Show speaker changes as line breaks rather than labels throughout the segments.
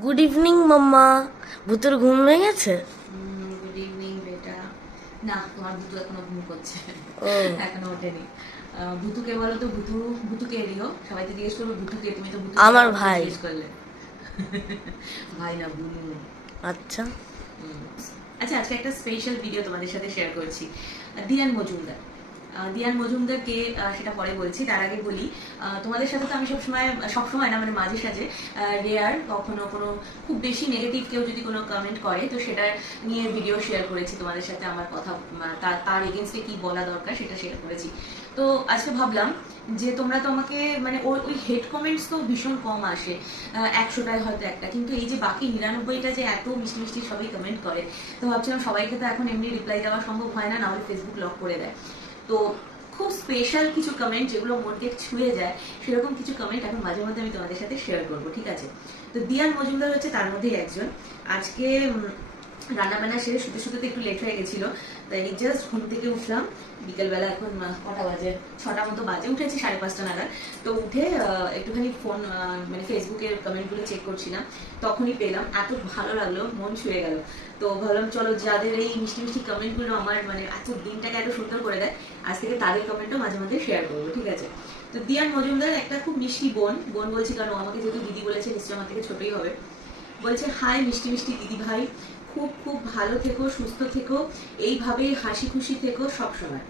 Good evening মাম্মা ভূতের ঘুম ভেঙে গেছে
গুড ইভিনিং বেটা। না তোমার ভুতু এখনও ঘুম করছে। এখনও ওঠেনি। ভুতুকে বলো তো ভুতু ভুতুকে এরিও সবাই তো জিজ্ঞেস করবে ভুতুকে তুমি তো ভুতু
আমার ভাই।
জিজ্ঞেস করলে। ভাই না বুনু।
আচ্ছা।
আচ্ছা আজকে একটা স্পেশাল ভিডিও তোমাদের সাথে শেয়ার করছি। দিয়ান মজুমদার। দিয়ান মজুমদার কে সেটা পরে বলছি, তার আগে বলি তোমাদের সাথে তো আমি সবসময় সবসময় না মানে মাঝে সাঝে রেয়ার কখনো কোনো খুব বেশি নেগেটিভ কেউ যদি কোনো কমেন্ট করে, তো সেটা নিয়ে ভিডিও শেয়ার করেছি তোমাদের সাথে, আমার কথা তার এগেনস্টে কি বলা দরকার সেটা শেয়ার করেছি। তো আজকে ভাবলাম যে তোমরা তো আমাকে মানে ওই ওই হেড কমেন্টস তো ভীষণ কম আসে একশোটায় হয়তো একটা, কিন্তু এই যে বাকি নিরানব্বইটা যে এত মিষ্টি মিষ্টি সবাই কমেন্ট করে, তো ভাবছিলাম সবাইকে তো এখন এমনি রিপ্লাই দেওয়া সম্ভব হয় না নাহলে ফেসবুক লক করে দেয়। তো খুব স্পেশাল কিছু কমেন্ট যেগুলো মনকে ছুঁয়ে যায়, সেরকম কিছু কমেন্ট এখন মাঝে মধ্যে আমি তোমাদের সাথে শেয়ার করব, ঠিক আছে? তো দিয়ান মজুমদার হচ্ছে তার মধ্যেই একজন। আজকে রান্না বান্না সেরে শুতে শুতে একটু লেট হয়ে গেছিল, তাই জাস্ট ঘুম থেকে উঠলাম। বিকেলবেলা এখন কটা বাজে? ছটা মতো বাজে, উঠেছি সাড়ে পাঁচটা নাগাদ। তো উঠে একটুখানি ফোন মানে ফেসবুকের কমেন্টগুলো চেক করছিলাম, তখনই পেলাম, এত ভালো লাগল, মন ছুঁয়ে গেল। তো ভাবলাম, চলো, যাদের এই মিষ্টি মিষ্টি কমেন্টগুলো আমার মানে এত দিনটাকে এত সুন্দর করে দেয়, আজ থেকে তাদের কমেন্টও মাঝে মাঝে শেয়ার করব, ঠিক আছে? তো দিয়ান মজুমদার একটা খুব মিষ্টি বোন বোন বলছি কারণ আমাকে যেহেতু দিদি বলেছে, নিশ্চয়ই আমার থেকে ছোটই হবে। বলছে, হাই মিষ্টি মিষ্টি দিদি ভাই, খুব খুব ভালো থেকো, সুস্থ থেকো এইভাবে হাসি খুশি থেকো সবসময়।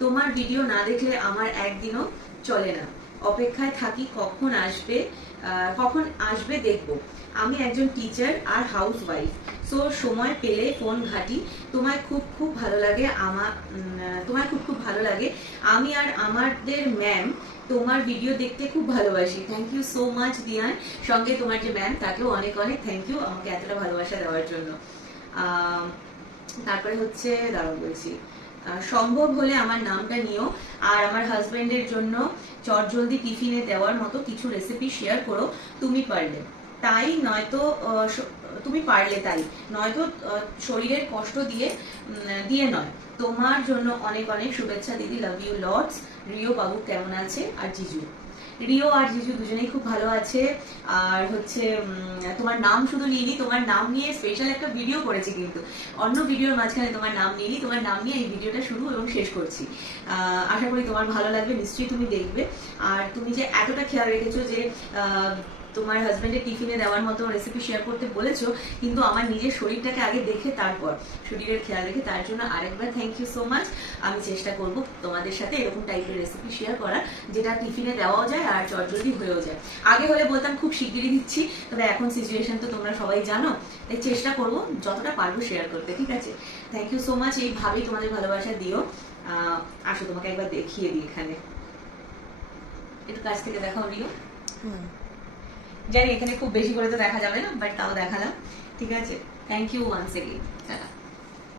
তোমার ভিডিও না দেখলে আমার একদিনও চলে না। অপেক্ষায় থাকি কখন আসবে কখন আসবে দেখব। আমি একজন টিচার আর হাউস ওয়াইফ সো সময় পেলে ফোন ঘাটি। তোমায় খুব খুব ভালো লাগে আমার তোমায় খুব খুব ভালো লাগে। আমি আর আমাদের ম্যাম তোমার ভিডিও দেখতে খুব ভালোবাসি। Thank you so much দিয়ান। সঙ্গে তোমার যে ম্যাম তাকেও অনেক অনেক থ্যাংক ইউ আমাকে এতটা ভালোবাসা দেওয়ার জন্য। তারপরে হচ্ছে, দাঁড়াও বলছি। সম্ভব হলে আমার নামটা নিও আর আমার হাজব্যান্ডের জন্য চটজলদি টিফিনে দেওয়ার মতো কিছু রেসিপি শেয়ার করো, তুমি পারলে। তাই নয়তো তুমি পারলে তাই। নয়তো শরীরের কষ্ট দিয়ে দিয়ে নয়। তোমার জন্য অনেক অনেক শুভেচ্ছা দিদি লাভ ইউ লর্ডস রিও বাবু কেমন আছে? আর জিজু? রিও আর জিজু দুজনেই খুব ভালো আছে। আর হচ্ছে তোমার নাম শুধু নিইনি, তোমার নাম নিয়ে স্পেশাল একটা ভিডিও করেছি কিন্তু। অন্য ভিডিওর মাঝখানে তোমার নাম নিইনি, তোমার নাম নিয়ে এই ভিডিওটা শুরু এবং শেষ করছি। আশা করি তোমার ভালো লাগবে, নিশ্চয়ই তুমি দেখবে। আর তুমি যে এতটা খেয়াল রেখেছো যে তোমার হাজবেন্ডের টিফিনে দেওয়ার মতো রেসিপি শেয়ার করতে বলেছ, কিন্তু আমার নিজের শরীরটাকে আগে দেখে তারপর, শরীরের খেয়াল রেখে, তার জন্য আরেকবার থ্যাংক ইউ সো মাচ আমি চেষ্টা করব তোমাদের সাথে এরকম টাইপের রেসিপি শেয়ার করার, যেটা টিফিনে দেওয়াও যায় আর চটজলদি হয়েও যায়। আগে হলে বলতাম খুব শিগগিরই দিচ্ছি, তবে এখন সিচুয়েশন তো তোমরা সবাই জানো, তাই চেষ্টা করব যতটা পারব শেয়ার করতে, ঠিক আছে? থ্যাংক ইউ সো মাচ এইভাবেই তোমাদের ভালোবাসা দিও। আসো তোমাকে একবার দেখিয়ে দিই এখানে। একটু কাছ থেকে দেখাও, রিও। জানি এখানে খুব বেশি করে তো দেখা যাবে না বাট তাও দেখালাম। ঠিক আছে? Thank you once again